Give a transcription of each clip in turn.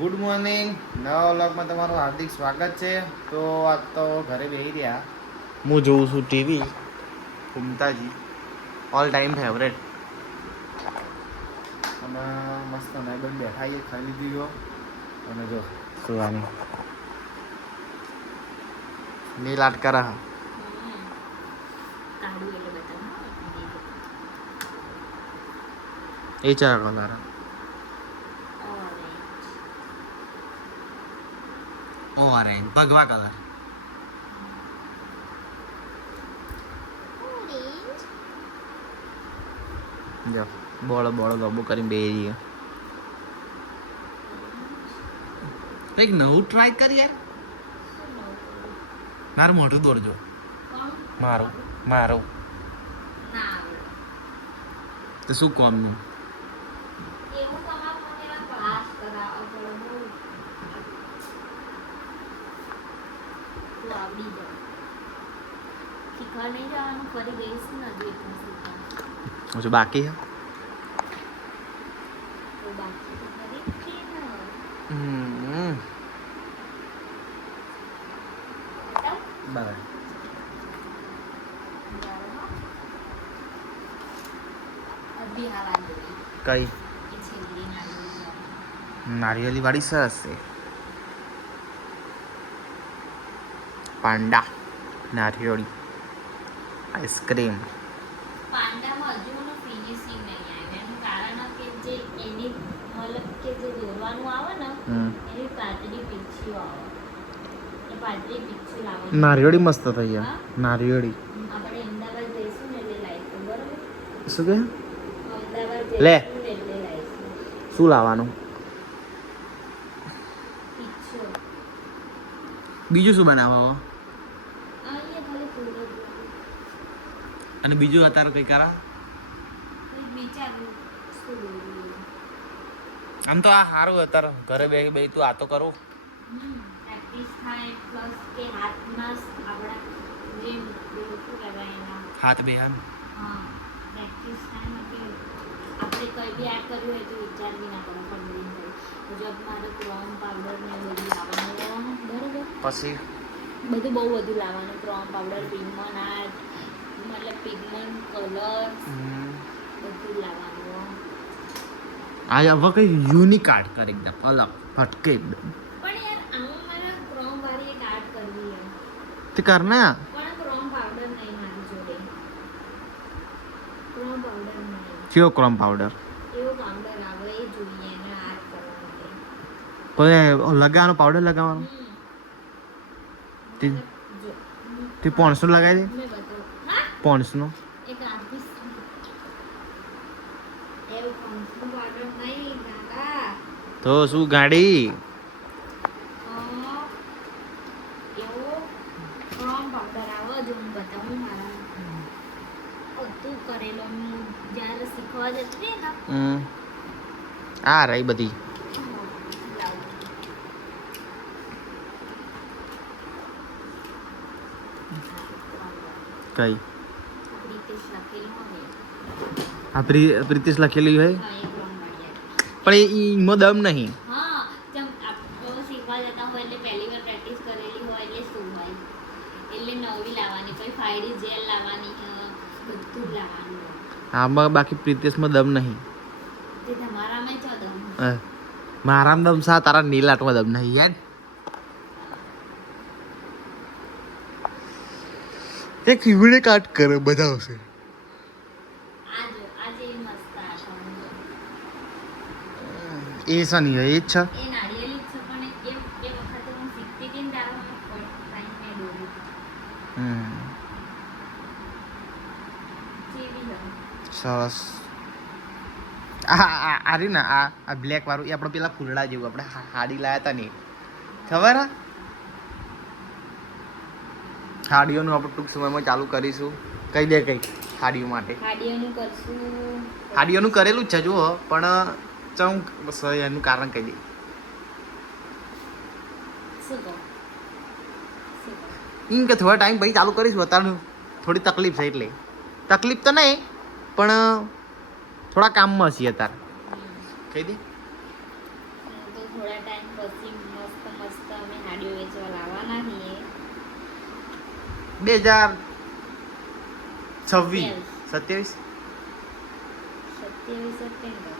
Good morning, નવા વ્લોગમાં તમારું હાર્દિક સ્વાગત છે. તો આજ તો ઘરે બેસી રહ્યા. હું જોઉં છું ટીવી. કુમતાજી ઓલ ટાઈમ ફેવરેટ. અને મસ્ત નાઈબન બેઠા એ ખાઈ લીધી ગયો. અને જો સુવાની નીલ આટકારા એ ચા કલર ઓરેન્જ ભગવા કલર જો બોળો બોળો લોબો કરીને બે રહીએ. એક નવું ટ્રાય કરીએ. મારું મોઢું દોરજો. મારું તો શું કોમનું હજુ બાકી છે. બરાબર. કઈ નારિયેલી વાળી સરસ છે. પાંડા નારિયેળી આઈસ્ક્રીમ. પાંડામાં હજુ ફિનિશિંગ નહીં આવે. એનું કારણ કે જે એની મતલબ કે જે દોરવાનું આવે ને એની પાતળી પીછીઓ આવે. એ પાતળી પીછી લાવવાની. નારિયેળી મસ્ત થઈ ગયા. નારિયેળી આપણે અમદાવાદ જઈશું ને એટલે લાવીશું. બરોબર શું કે અમદાવાદ લે જઈશું ને એટલે લાવીશું. શું લાવવાનું? પીછો બીજું શું બનાવો? અહીંયા ખાલી ફૂલ જ અને બીજું અત્યારે કઈ કરા? કોઈ વિચારું શું દોરવું. આમ તો આ સારું અત્યારે ઘરે બે બે તું આ તો કરું. પ્રેક્ટિસ થાય પ્લસ કે હાથમાં આપણા જે શું કહેવાય એના હાથ બે એમ. હા પ્રેક્ટિસ થાય ને કે આપણે કંઈ બી એડ કર્યું હોય તો વિચાર બી ના કરો પંદરી હોય જો મારે ક્રોમ પાવડર ને બધું લાવવાનું બરાબર. પછી બધું બહુ બધું લાવવાનું. ક્રોમ પાવડર પિગમન્ટ આ મતલબ પિગમન્ટ કલર બધું લાવવાનું. આ હવે કઈ યુનિક આર્ટ કર એકદમ અલગ હટકે એકદમ. પણ યાર આમાં મારે ક્રોમ વાળી એક આર્ટ કરવી છે. તે કર ને. પણ ક્રોમ પાવડર નહીં મારી જોડે. ક્રોમ પાવડર નહીં. કયો ક્રોમ પાવડર? એવો પાવડર આવે એ જોઈએ એને આર્ટ કરવા માટે. કોઈ લગાવવાનો પાવડર લગાવવાનો તે જો તે પોણસો લગાવી દે. મેં બતાવું. હા પોણસનો એક આર્ટિસ્ટ એવું કોન્સનું પાવડર નહીં કાકા. તો શું ગાડી? એવો ક્રોમ પાવડર આવે જો હું બતાવું મારા બધું કરેલો હું જ્યારે શીખવા જતી ને આ રહી બધી. કઈ આ પ્રીતિશ લખેલી હોય પણ એમાં દમ નહીં. હા જેમ આપણે શીખવા જતા હોય એટલે પહેલી વાર પ્રેક્ટિસ કરેલી હોય એટલે શું હોય એટલે નવી લાવવાની કોઈ ફાયરી જેલ લાવવાની બધું લાવવાનું. આમાં બાકી પ્રીતિશમાં દમ નહીં. તે તમારામાં જ દમ. મારામાં દમ સા તારા નીલાટમાં દમ નહીં યાર. એક યુનિક આર્ટ કરે બધા આવશે. આજે મસ્ત એ સની એ જ છે. એ નારિયેળી છે પણ એ વખતે હું શીખતી હતી ને ત્યારે મને ટાઈમ મેં દોરી જેવી સરસ. આ રહ્યું ને આ બ્લેક વાળું એ આપણે પેલા ફૂલડા જેવું આપણે હાડી લાયા હતા ને ખબર હા. હાડીઓનું આપણે ટૂંક સમયમાં ચાલુ કરીશું. કહી દે કઈ હાડીઓ માટે. હાડીઓનું કરશું. હાડીઓનું કરેલું જ છે જુઓ પણ ચમ એનું કારણ કહી દે. શું કહો એમ કે થોડા ટાઈમ પછી ચાલુ કરીશું. અત્યારે થોડી તકલીફ છે એટલે તકલીફ તો નહીં પણ થોડા કામમાં છીએ અત્યારે કહી દે. તો થોડા ટાઈમ પછી મસ્ત મસ્ત અમે હાડીઓ વેચવા લાવવાના છીએ. 2026 27 27 સપ્ટેમ્બર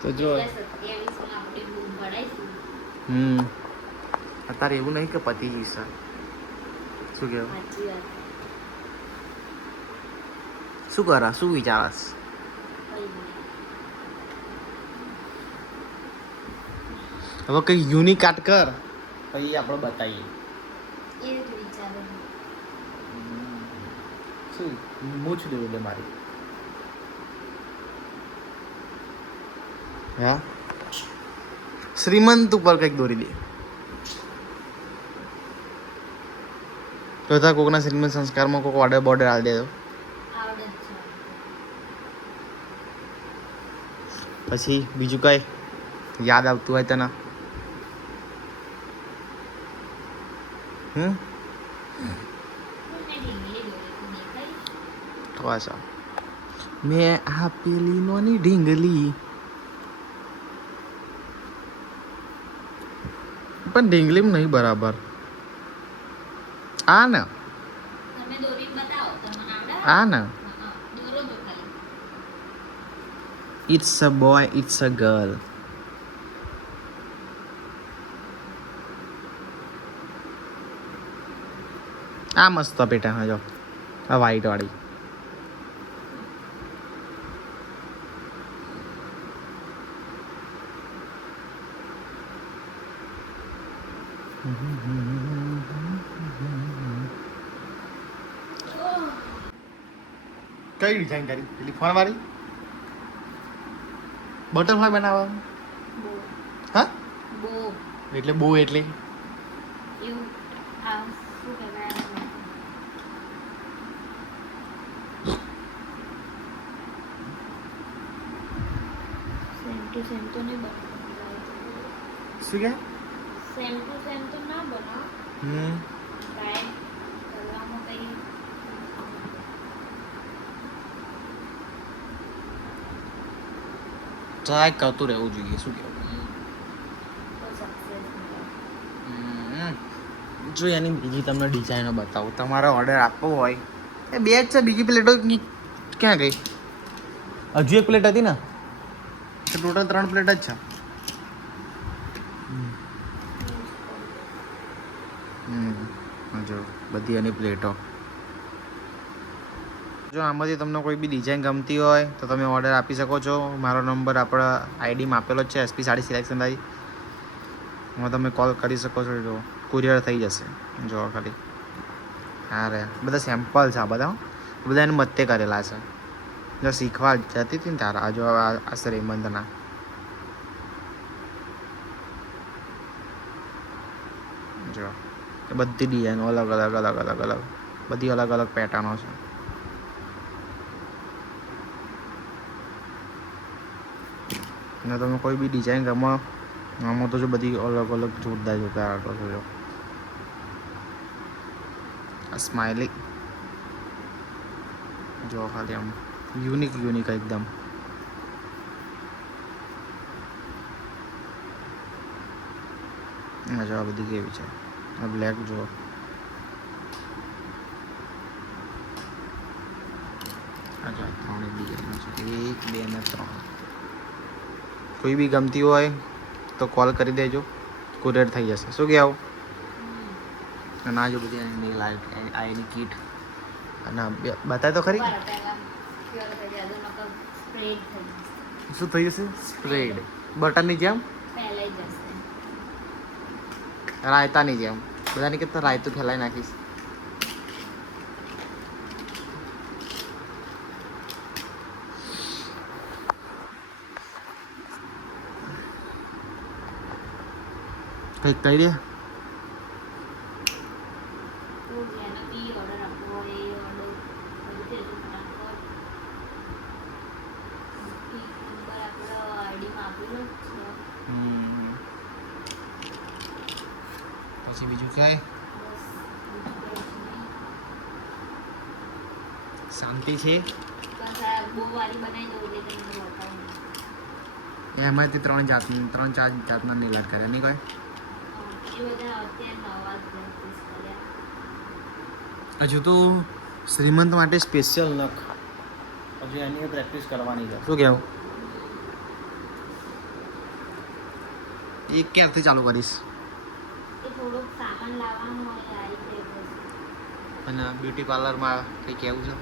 તો જો 27 માં આપણે બૂમ પડાઈશું. અત્યારે એવું નહીં કે પતિ જશે. શું કહેવું? સાચી વાત. શું કરા શું વિચારસ? કઈ નહીં. હવે કંઈ યુનિક કાટ કર પછી આપણે બતાવીએ. એ જ વિચારે. શું મૂછ દોરી દે મારી. હા શ્રીમંત ઉપર કંઈક દોરી દે. તો તા કોકના શ્રીમંત સંસ્કારમાં કોઈક ઓર્ડર બોર્ડર આલી દેજો. આવડે જ છે. પછી બીજું કઈ યાદ આવતું હોય તને? મેં ઢીંગલી દોરી તું દેખાઈ. તો આશા મેં આ પેલી નોની ઢીંગલી પણ ઢીંગલી નહીં બરાબર. આ ને તમે દોરી બતાવો તમને આવડે? આ ને હા, દોરો તો ખાલી. It's a boy it's a girl. આ મસ્ત પેટા જો આ વ્હાઈટ વાળી. કઈ ડિઝાઇન કરી પેલી ફોન વાળી બટરફ્લાય બનાવવા? બો હા બો એટલે બહુ એટલે એવું આ શું કહેવાય આને? સેમ ટુ સેમ તો નહીં બનાવ. શું કે? સેમ ટુ સેમ તો ના બનાવ. ટ્રાય કરવામાં કંઈ ટ્રાય કરતું રહેવું જોઈએ. શું કહેવું? તો સક્સેસ જો એની બીજી તમને ડિઝાઇનો બતાવું. તમારે ઓર્ડર આપવો હોય એ બે જ છે. બીજી પ્લેટો ક્યાં ગઈ? હજુ એક પ્લેટ હતી ને તો ટોટલ 3 પ્લેટ જ છે. જો બધી એની પ્લેટો. જો આમાંથી તમને કોઈ બી ડિઝાઇન ગમતી હોય તો તમે ઓર્ડર આપી શકો છો. મારો નંબર આપણા આઈડીમાં આપેલો જ છે એસપી સાડી સિલેક્શન થાય. એમાં તમે કોલ કરી શકો છો. જો કુરિયર થઈ જશે. જો ખાલી હા રે બધા સેમ્પલ છે. આ બધા એને મતે કરેલા છે. જો શીખવા જતી હતી ને તારા જો આ શ્રીમંતના જો બધી ડિઝાઇનો અલગ અલગ અલગ અલગ અલગ બધી અલગ અલગ પેટર્નો છે. અને તમે કોઈ બી ડિઝાઇન ગમો આમાં તો જો બધી અલગ અલગ જોરદાર જોરદાર આર્ટો છે. જો આ સ્માઇલી જો ખાલી આમ યુનિક યુનિક એકદમ. જો આ બધી કેવી છે. આ બ્લેક જો આ જો 3 ડિઝાઇનો છે. 1 2 ને 3. કોઈ બી ગમતી હોય તો કોલ કરી દેજો. કુરિયર થઈ જશે. શું કહેવું? અને આ જો બધી એની લાઈટ આ એની કીટ અને બતાય તો ખરી શું થઈ જશે? સ્પ્રેડ બટરની જેમ ફેલાઈ જશે. રાયતાની જેમ બધાની કરતા રાયતું ફેલાઈ નાખીશ. કંઈક કહી દે. તો જેને બી ઓર્ડર આપવો હોય એ ઓર્ડર કરી દેજો ફટાફટ. નંબર આપણો આઈડીમાં આપેલો જ છે. પછી બીજું ક્યાંય બસ બીજું કંઈ જ નહીં. શાંતિ છે. બસ આ બહુ વારી બનાવી દઉં એટલે તમને બતાવું. એમાંથી 3 4 જાતના નેલ આર્ટ કર્યા નહીં કોઈ એ બધા અત્યારે નવા જ પ્રેક્ટિસ કર્યા. હજુ તો શ્રીમંત માટે સ્પેશિયલ નખ હજુ એની પ્રેક્ટિસ કરવાની છે શું કહેવું એ ક્યારથી ચાલુ કરીશ એ થોડુંક સામાન લાવવાનું હોય આ રીતે પછી. અને બ્યુટી પાર્લરમાં કંઈ કહેવું છે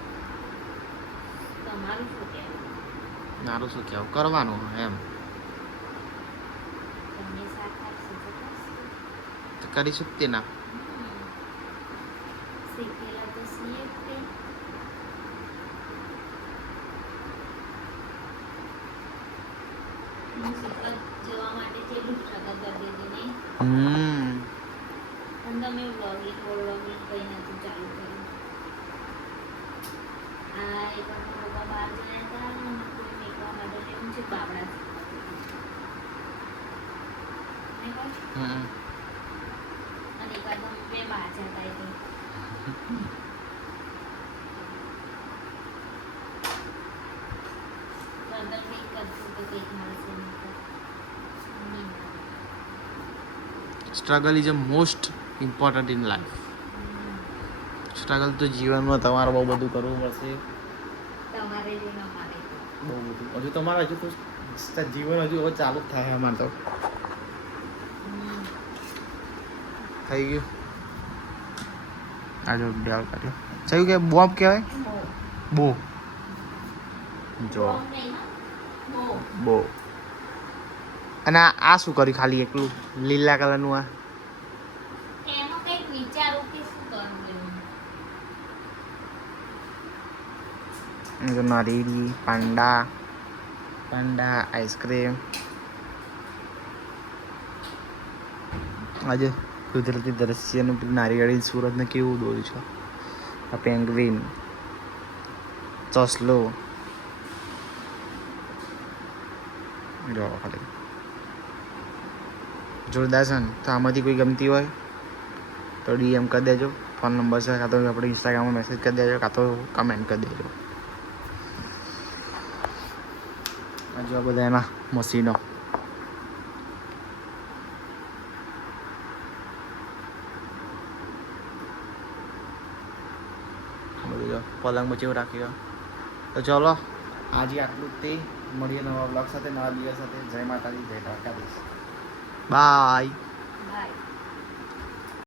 તમારું શું કહેવું? મારું શું કહેવું કરવાનું એમ તમને શાક આપશે તો કરશે. તો કરીશું જ તેના શીખેલા તો છીએ જ તે. હું શીખવા જવા માટે કેટલું સ્ટ્રગલ કરી દીધું નહીં. અને તમે વ્લોગિંગ કંઈ નથી ચાલુ કર્યું. આ એક અમે લોકો બહાર ગયા હતા અને કોઈ મેકવા માટે હું છે બાબડા શીખવા અને એક વાર તો બે બાજા હતા એટલે ફર્ધર કંઈક કરશું તો કંઈક મળશે નહીં તો નહીં મળે. Struggle is a most important in life struggle તો જીવનમાં તમારે બહુ બધું કરવું પડશે તમારે જો ન મારે તો. બહુ બધું હજુ તમારે હજુ તો જીવન હજુ હવે ચાલુ જ થાય અમારે તો થઈ ગયું આ જો ડેવલ કાઢ્યો થયું કે બોમ્બ કહેવાય બો જો બોમ્બ નહીં હા? બહુ. બો અને આ શું કર્યું ખાલી એકલું લીલા કલરનું આ એમાં કંઈક વિચારું કે શું કરવું એવું. નારીડી પાંડા આઈસ્ક્રીમ આજે કુદરતી દ્રશ્યનું નારિયેળી સુરતને કેવું દોર્યું છે આ પેંગ્વિન ચોસલો જો ખાલી જોરદાર છે ને તો આમાંથી કોઈ ગમતી હોય તો DM કરી દેજો ફોન નંબર છે કાં તો આપણે ઇન્સ્ટાગ્રામમાં મેસેજ કરી દેજો કાં તો કમેન્ટ કરી દેજો આ જો બધા એના મશીનો બધું જો પલંગમાં જેવું રાખ્યું તો ચલો આજે આટલું જ તે મળીએ નવા બ્લોગ સાથે નવા દિવસ સાથે જય માતાજી જય દ્વારકાધીશ બાય બાય.